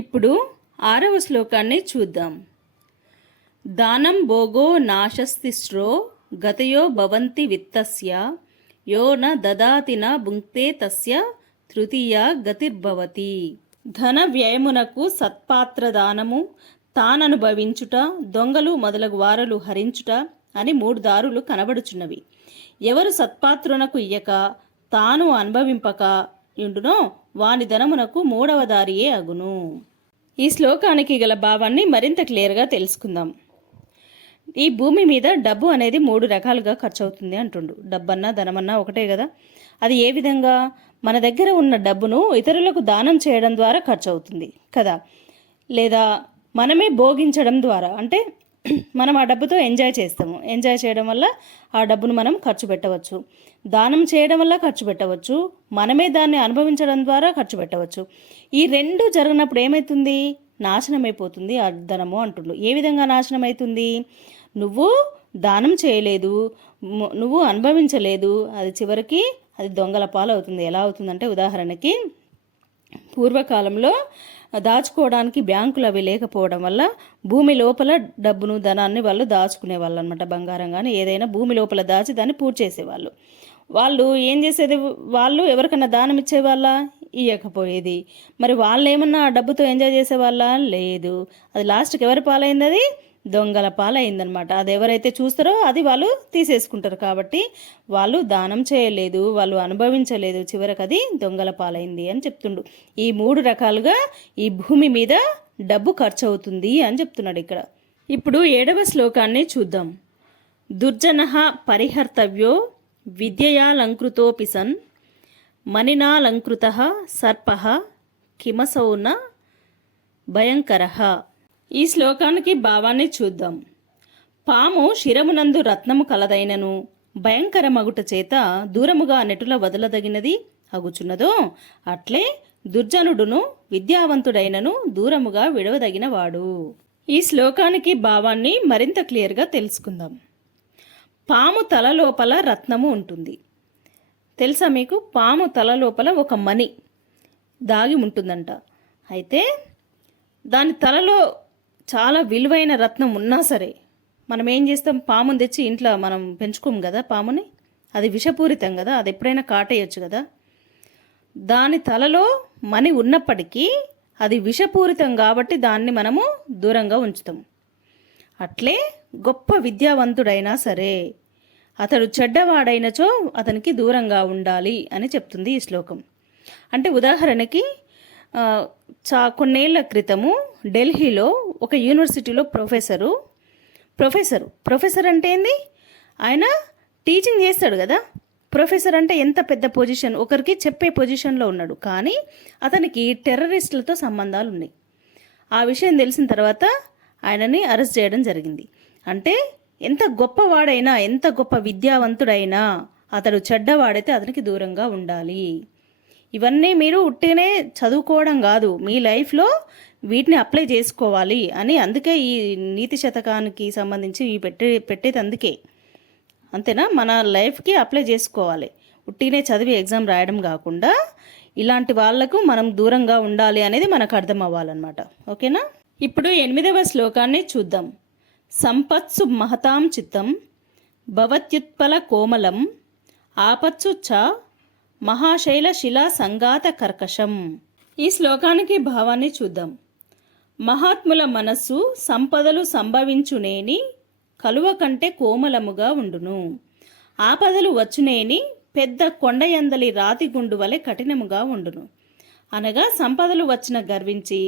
ఇప్పుడు 6వ శ్లోకాన్ని చూద్దాం. దానం భోగో నాశస్తిస్రో గతయో భవంతి విత్తస్య యో న దదాతి న భుంక్తే తస్య తృతీయ గతిర్భవతి. ధన వ్యయమునకు సత్పాత్ర దానము, తాననుభవించుట, దొంగలు మొదలగు వారలు హరించుట అని 3 దారులు కనబడుచున్నవి. ఎవరు సత్పాత్రునకు ఇయ్యక తాను అనుభవింపక ఉండునో వాని ధనమునకు 3వ దారియే అగును. ఈ శ్లోకానికి గల భావాన్ని మరింత క్లియర్గా తెలుసుకుందాం. ఈ భూమి మీద డబ్బు అనేది 3 రకాలుగా ఖర్చు అవుతుంది అంటుండు. డబ్బన్నా ధనమన్నా ఒకటే కదా. అది ఏ విధంగా? మన దగ్గర ఉన్న డబ్బును ఇతరులకు దానం చేయడం ద్వారా ఖర్చు అవుతుంది కదా, లేదా మనమే భోగించడం ద్వారా, అంటే మనం ఆ డబ్బుతో ఎంజాయ్ చేస్తాము. ఎంజాయ్ చేయడం వల్ల ఆ డబ్బును మనం ఖర్చు పెట్టవచ్చు. దానం చేయడం వల్ల ఖర్చు పెట్టవచ్చు. మనమే దాన్ని అనుభవించడం ద్వారా ఖర్చు పెట్టవచ్చు. ఈ 2 జరిగినప్పుడు ఏమవుతుంది? నాశనం అయిపోతుంది ఆ ధనము అంటుండ్రు. ఏ విధంగా నాశనం అవుతుంది? నువ్వు దానం చేయలేదు, నువ్వు అనుభవించలేదు, అది చివరికి అది దొంగల పాలు అవుతుంది. ఎలా అవుతుందంటే, ఉదాహరణకి పూర్వకాలంలో దాచుకోవడానికి బ్యాంకులు అవి లేకపోవడం వల్ల భూమి లోపల డబ్బును ధనాన్ని వాళ్ళు దాచుకునే వాళ్ళు అనమాట. బంగారం కానీ ఏదైనా భూమి లోపల దాచి దాన్ని పూర్తి చేసేవాళ్ళు. వాళ్ళు ఏం చేసేది? వాళ్ళు ఎవరికన్నా దానం ఇచ్చేవాళ్ళ? ఇవ్వకపోయేది. మరి వాళ్ళు ఏమన్నా ఆ డబ్బుతో ఎంజాయ్ చేసేవాళ్ళ? లేదు. అది లాస్ట్కి ఎవరి పాలైంది? అది దొంగల పాలైందనమాట. అది ఎవరైతే చూస్తారో అది వాళ్ళు తీసేసుకుంటారు. కాబట్టి వాళ్ళు దానం చేయలేదు, వాళ్ళు అనుభవించలేదు, చివరికి అది దొంగల పాలైంది అని చెప్తుండు. ఈ 3 రకాలుగా ఈ భూమి మీద డబ్బు ఖర్చు అవుతుంది అని చెప్తున్నాడు ఇక్కడ. ఇప్పుడు 7వ శ్లోకాన్ని చూద్దాం. దుర్జనః పరిహర్తవ్యో విద్యయాలంకృతోపి సన్ మణినాలంకృతః సర్పః కిమసౌ న భయంకరః. ఈ శ్లోకానికి భావాన్ని చూద్దాం. పాము శిరమునందు రత్నము కలదైనను భయంకర మగుట చేత దూరముగా నెటుల వదలదగినది అగుచున్నదో అట్లే దుర్జనుడును విద్యావంతుడైనను దూరముగా విడవదగినవాడు. ఈ శ్లోకానికి భావాన్ని మరింత క్లియర్గా తెలుసుకుందాం. పాము తల లోపల రత్నము ఉంటుంది. తెలుసా మీకు? పాము తల లోపల ఒక మణి దాగి ఉంటుందంట. అయితే దాని తలలో చాలా విలువైన రత్నం ఉన్నా సరే మనం ఏం చేస్తాం? పాముని తెచ్చి ఇంట్లో మనం పెంచుకోము కదా పాముని. అది విషపూరితం కదా, అది ఎప్పుడైనా కాటేయచ్చు కదా. దాని తలలో మణి ఉన్నప్పటికీ అది విషపూరితం కాబట్టి దాన్ని మనము దూరంగా ఉంచుతాం. అట్లే గొప్ప విద్యావంతుడైనా సరే అతడు చెడ్డవాడైనచో అతనికి దూరంగా ఉండాలి అని చెప్తుంది ఈ శ్లోకం. అంటే ఉదాహరణకి కొన్నేళ్ల క్రితము ఢిల్లీలో ఒక యూనివర్సిటీలో ప్రొఫెసర్ అంటే ఏంది? ఆయన టీచింగ్ చేస్తాడు కదా. ప్రొఫెసర్ అంటే ఎంత పెద్ద పొజిషన్, ఒకరికి చెప్పే పొజిషన్లో ఉన్నాడు. కానీ అతనికి టెర్రరిస్టులతో సంబంధాలు ఉన్నాయి. ఆ విషయం తెలిసిన తర్వాత ఆయనని అరెస్ట్ చేయడం జరిగింది. అంటే ఎంత గొప్పవాడైనా, ఎంత గొప్ప విద్యావంతుడైనా అతడు చెడ్డవాడైతే అతనికి దూరంగా ఉండాలి. ఇవన్నీ మీరు ఉట్టినే చదువుకోవడం కాదు, మీ లైఫ్లో వీటిని అప్లై చేసుకోవాలి అని. అందుకే ఈ నీతి శతకానికి సంబంధించి పెట్టేది అందుకే. అంతేనా? మన లైఫ్కి అప్లై చేసుకోవాలి. ఉట్టినే చదివి ఎగ్జామ్ రాయడం కాకుండా ఇలాంటి వాళ్లకు మనం దూరంగా ఉండాలి అనేది మనకు అర్థం అవ్వాలన్నమాట. ఓకేనా? ఇప్పుడు 8వ శ్లోకాన్ని చూద్దాం. సంపత్సు మహతాం చిత్తం భవత్యుత్పల కోమలం ఆపత్సు చ మహాశైల శిలా సంగాత కర్కశం. ఈ శ్లోకానికి భావాన్ని చూద్దాం. మహాత్ముల మనస్సు సంపదలు సంభవించునేని కలువ కంటే కోమలముగా ఉండును. ఆపదలు వచ్చునేని పెద్ద కొండయందలి రాతి గుండు వలె కఠినముగా ఉండును. అనగా సంపదలు వచ్చిన గర్వించి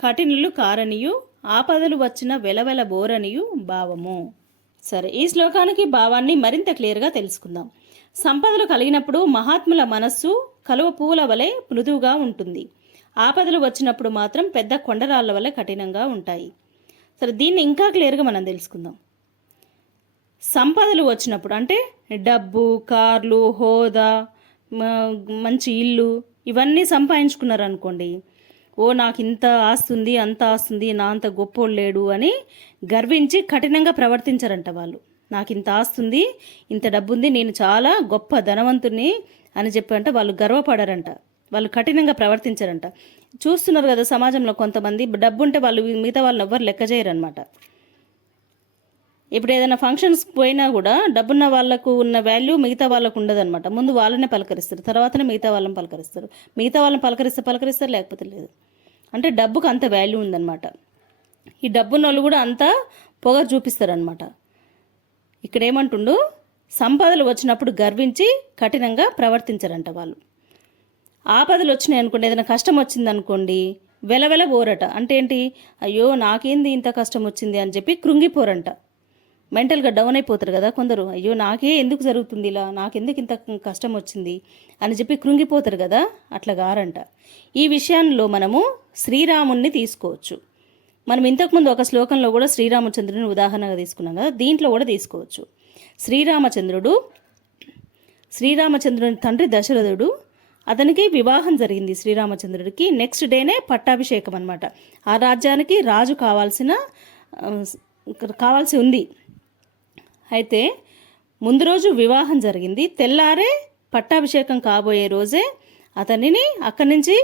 కఠినులు కారనియు, ఆపదలు వచ్చిన వెలవెల బోరనియు భావము. సరే, ఈ శ్లోకానికి భావాన్ని మరింత క్లియర్గా తెలుసుకుందాం. సంపదలు కలిగినప్పుడు మహాత్ముల మనస్సు కలువ పూల వలె మృదువుగా ఉంటుంది. ఆపదలు వచ్చినప్పుడు మాత్రం పెద్ద కొండరాళ్ల వలె కఠినంగా ఉంటాయి. సరే, దీన్ని ఇంకా క్లియర్గా మనం తెలుసుకుందాం. సంపదలు వచ్చినప్పుడు అంటే డబ్బు, కార్లు, హోదా, మంచి ఇల్లు ఇవన్నీ సంపాదించుకున్నారనుకోండి. నాకు ఇంత ఆస్తుంది, అంత ఆస్తుంది, నా అంత గొప్పోడు లేడు అని గర్వించి కఠినంగా ప్రవర్తించరంట వాళ్ళు. నాకు ఇంత ఆస్తుంది, ఇంత డబ్బు ఉంది, నేను చాలా గొప్ప ధనవంతుని అని చెప్పంటే వాళ్ళు గర్వపడరంట. వాళ్ళు కఠినంగా ప్రవర్తించారంట. చూస్తున్నారు కదా సమాజంలో కొంతమంది డబ్బు ఉంటే వాళ్ళు మిగతా వాళ్ళని ఎవ్వరు లెక్క చేయరనమాట. ఇప్పుడు ఏదైనా ఫంక్షన్స్కి పోయినా కూడా డబ్బున్న వాళ్ళకు ఉన్న వాల్యూ మిగతా వాళ్ళకు ఉండదన్నమాట. ముందు వాళ్ళనే పలకరిస్తారు, తర్వాతనే మిగతా వాళ్ళని పలకరిస్తారు. మిగతా వాళ్ళని పలకరిస్తారు, లేకపోతే లేదు. అంటే డబ్బుకు అంత వాల్యూ ఉందన్నమాట. ఈ డబ్బున్న వాళ్ళు కూడా అంత పొగరు చూపిస్తారనమాట. ఇక్కడ ఏమంటుండు, సంపదలు వచ్చినప్పుడు గర్వించి కఠినంగా ప్రవర్తించరంట వాళ్ళు. ఆపదలు వచ్చినాయి అనుకోండి, ఏదైనా కష్టం వచ్చిందనుకోండి వెలవెల పోరట. అంటే ఏంటి, అయ్యో నాకేంది ఇంత కష్టం వచ్చింది అని చెప్పి కృంగిపోరంట. మెంటల్గా డౌన్ అయిపోతారు కదా కొందరు, అయ్యో నాకే ఎందుకు జరుగుతుంది ఇలా, నాకెందుకు ఇంత కష్టం వచ్చింది అని చెప్పి కృంగిపోతారు కదా, అట్లా గారంట. ఈ విషయంలో మనము శ్రీరాముణ్ణి తీసుకోవచ్చు. మనం ఇంతకుముందు ఒక శ్లోకంలో కూడా శ్రీరామచంద్రుని ఉదాహరణగా తీసుకున్నాం కదా, దీంట్లో కూడా తీసుకోవచ్చు. శ్రీరామచంద్రుని తండ్రి దశరథుడు, అతనికి వివాహం జరిగింది శ్రీరామచంద్రుడికి. నెక్స్ట్ డేనే పట్టాభిషేకం అనమాట. ఆ రాజ్యానికి రాజు కావాల్సి ఉంది. అయితే ముందు రోజు వివాహం జరిగింది, తెల్లారే పట్టాభిషేకం కాబోయే రోజే అతనిని అక్కడి నుంచి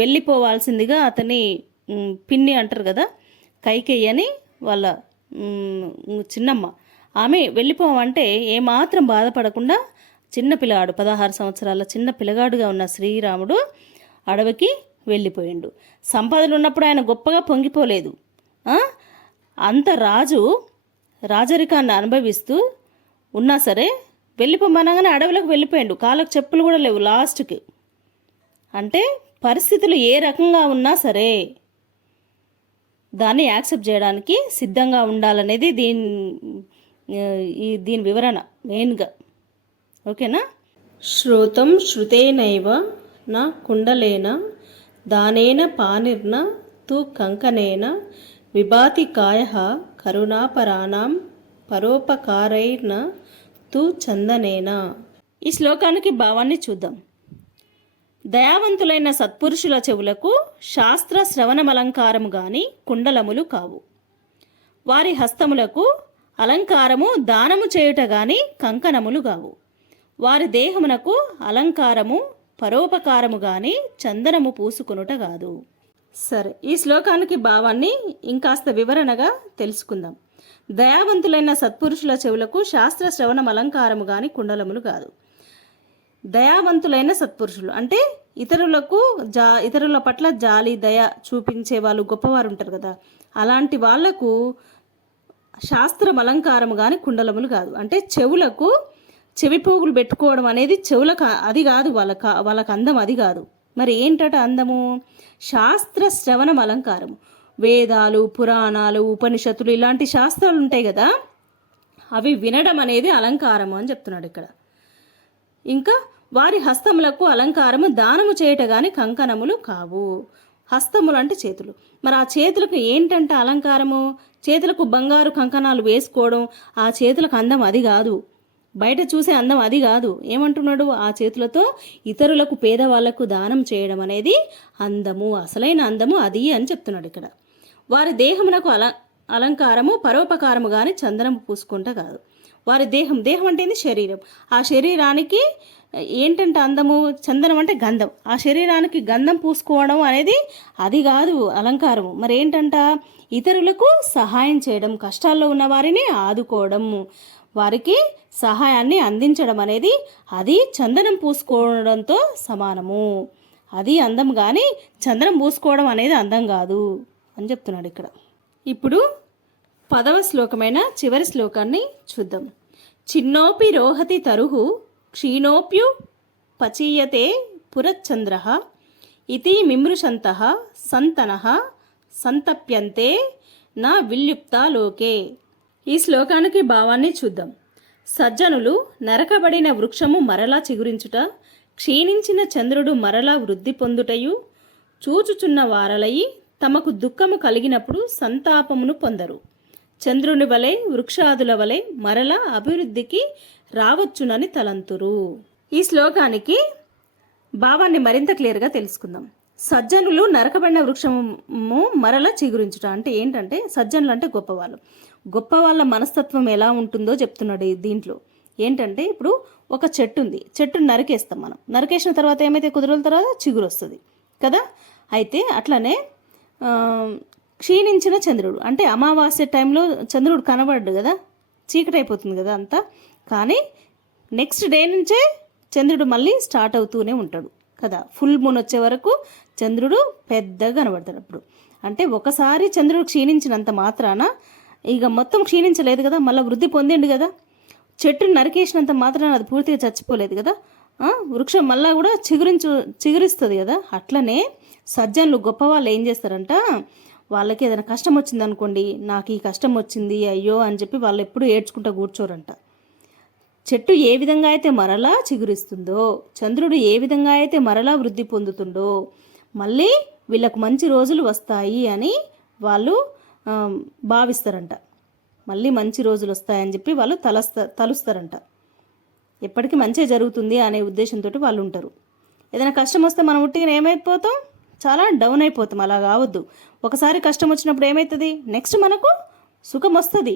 వెళ్ళిపోవాల్సిందిగా అతని పిన్ని అంటారు కదా, కైకేయి అని వాళ్ళ చిన్నమ్మ, ఆమె వెళ్ళిపోవంటే ఏమాత్రం బాధపడకుండా చిన్న పిల్లగాడు 16 సంవత్సరాల చిన్న పిల్లగాడుగా ఉన్న శ్రీరాముడు అడవికి వెళ్ళిపోయిండు. సంపదలు ఉన్నప్పుడు ఆయన గొప్పగా పొంగిపోలేదు. అంత రాజరికాన్ని అనుభవిస్తూ ఉన్నా సరే వెళ్ళిపోమనగానే అడవులకు వెళ్ళిపోయాడు. కాళ్ళకు చెప్పులు కూడా లేవు లాస్ట్కి. అంటే పరిస్థితులు ఏ రకంగా ఉన్నా సరే దాన్ని యాక్సెప్ట్ చేయడానికి సిద్ధంగా ఉండాలనేది దీని వివరణ మెయిన్గా. ఓకేనా. శ్రోతం శ్రుతేనైవ నా కుండలేన దానేన పానిర్న తు కంకనేన విభాతి కాయ కరుణాపరాణం పరోపకారైర్న తు చందనేన. ఈ శ్లోకానికి భావాన్ని చూద్దాం. దయావంతులైన సత్పురుషుల చెవులకు శాస్త్ర శ్రవణమలంకారము గాని కుండలములు కావు. వారి హస్తములకు అలంకారము దానము చేయుట గాని కంకణములు కావు. వారి దేహమునకు అలంకారము పరోపకారము గాని చందనము పూసుకొనుట కాదు. సరే, ఈ శ్లోకానికి భావాన్ని ఇంకాస్త వివరణగా తెలుసుకుందాం. దయావంతులైన సత్పురుషుల చెవులకు శాస్త్ర శ్రవణం అలంకారము గాని కుండలములు కాదు. దయావంతులైన సత్పురుషులు అంటే ఇతరుల పట్ల జాలి దయ చూపించే వాళ్ళు గొప్పవారు ఉంటారు కదా, అలాంటి వాళ్లకు శాస్త్రం అలంకారము కానీ కుండలములు కాదు. అంటే చెవులకు చెవి పోగులు పెట్టుకోవడం అనేది చెవులకు అది కాదు, వాళ్ళకు అందం అది కాదు. మరి ఏంటట అందము? శాస్త్ర శ్రవణం అలంకారము. వేదాలు, పురాణాలు, ఉపనిషత్తులు ఇలాంటి శాస్త్రాలు ఉంటాయి కదా, అవి వినడం అనేది అలంకారము అని చెప్తున్నాడు ఇక్కడ. ఇంకా వారి హస్తములకు అలంకారము దానము చేయట గాని కంకణములు కావు. హస్తములు అంటే చేతులు. మరి ఆ చేతులకు ఏంటంటే అలంకారము? చేతులకు బంగారు కంకణాలు వేసుకోవడం ఆ చేతులకు అందం అది కాదు, బయట చూసే అందం అది కాదు. ఏమంటున్నాడు? ఆ చేతులతో ఇతరులకు పేదవాళ్లకు దానం చేయడం అనేది అందము, అసలైన అందము అది అని చెప్తున్నాడు ఇక్కడ. వారి దేహమునకు అలంకారము పరోపకారము కానీ చందనము పూసుకుంటా కాదు. వారి దేహం అంటే శరీరం. ఆ శరీరానికి ఏంటంటే అందము? చందనం అంటే గంధం. ఆ శరీరానికి గంధం పూసుకోవడం అనేది అది కాదు అలంకారము. మరి ఏంటంట? ఇతరులకు సహాయం చేయడం, కష్టాల్లో ఉన్న వారిని ఆదుకోవడం, వారికి సహాయాన్ని అందించడం అనేది అది చందనం పూసుకోవడంతో సమానము. అది అందం కానీ చందనం పూసుకోవడం అనేది అందం కాదు అని చెప్తున్నాడు ఇక్కడ. ఇప్పుడు 10వ శ్లోకమైన చివరి శ్లోకాన్ని చూద్దాం. చిన్నోపి రోహతి తరుహు క్షీణోప్యు పచీయతే పురచంద్ర ఇతి మిమృశంతః సంతనః సంతప్యంతే నా విల్యుప్త లోకే. ఈ శ్లోకానికి భావాన్ని చూద్దాం. సజ్జనులు నరకబడిన వృక్షము మరలా చిగురించుట, క్షీణించిన చంద్రుడు మరలా వృద్ధి పొందుటయు చూచుచున్న వారలయి తమకు దుఃఖము కలిగినప్పుడు సంతాపమును పొందరు. చంద్రుని వలె వృక్షాదుల వలె మరలా అభివృద్ధికి రావచ్చునని తలంతురు. ఈ శ్లోకానికి భావాన్ని మరింత క్లియర్గా తెలుసుకుందాం. సజ్జనులు నరకబడిన వృక్షము మరలా చిగురించుట అంటే ఏంటంటే, సజ్జనులు అంటే గొప్పవాళ్ళు. గొప్ప వాళ్ళ మనస్తత్వం ఎలా ఉంటుందో చెప్తున్నాడు దీంట్లో. ఏంటంటే ఇప్పుడు ఒక చెట్టు ఉంది, చెట్టుని నరికేస్తాం మనం. నరికేసిన తర్వాత ఏమైతే కుదురుల తర్వాత చిగురు వస్తుంది కదా. అయితే అట్లనే ఆ, క్షీణించిన చంద్రుడు అంటే అమావాస్య టైంలో చంద్రుడు కనబడ్డు కదా, చీకటి అయిపోతుంది కదా అంతా. కానీ నెక్స్ట్ డే నుంచే చంద్రుడు మళ్ళీ స్టార్ట్ అవుతూనే ఉంటాడు కదా. ఫుల్ మూన్ వచ్చే వరకు చంద్రుడు పెద్దగా కనబడతాడు అప్పుడు. అంటే ఒకసారి చంద్రుడు క్షీణించినంత మాత్రాన ఇక మొత్తం క్షీణించలేదు కదా, మళ్ళీ వృద్ధి పొందిండు కదా. చెట్టును నరికేసినంత మాత్రాన అది పూర్తిగా చచ్చిపోలేదు కదా. వృక్షం మళ్ళా కూడా చిగురిస్తుంది కదా. అట్లనే సజ్జనులు గొప్పవాళ్ళు ఏం చేస్తారంట, వాళ్ళకి ఏదైనా కష్టం వచ్చింది అనుకోండి, నాకు ఈ కష్టం వచ్చింది అయ్యో అని చెప్పి వాళ్ళు ఎప్పుడు ఏడ్చుకుంటూ కూర్చోరంట. చెట్టు ఏ విధంగా అయితే మరలా చిగురిస్తుందో, చంద్రుడు ఏ విధంగా అయితే మరలా వృద్ధి పొందుతుండో, మళ్ళీ వీళ్ళకు మంచి రోజులు వస్తాయి అని వాళ్ళు భావిస్తారంట. మళ్ళీ మంచి రోజులు వస్తాయని చెప్పి వాళ్ళు తలుస్తారంట. ఎప్పటికీ మంచిగా జరుగుతుంది అనే ఉద్దేశంతో వాళ్ళు ఉంటారు. ఏదైనా కష్టం వస్తే మనం ఉట్టిగా ఏమైపోతాం, చాలా డౌన్ అయిపోతాం. అలా కావద్దు. ఒకసారి కష్టం వచ్చినప్పుడు ఏమవుతుంది, నెక్స్ట్ మనకు సుఖం వస్తుంది.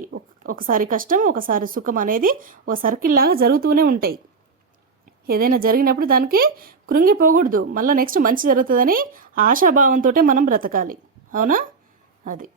ఒకసారి కష్టం ఒకసారి సుఖం అనేది ఒక సర్కిల్ లాగా జరుగుతూనే ఉంటాయి. ఏదైనా జరిగినప్పుడు దానికి కృంగిపోకూడదు, మళ్ళీ నెక్స్ట్ మంచి జరుగుతుందని ఆశాభావంతో మనం బ్రతకాలి. అవునా? అది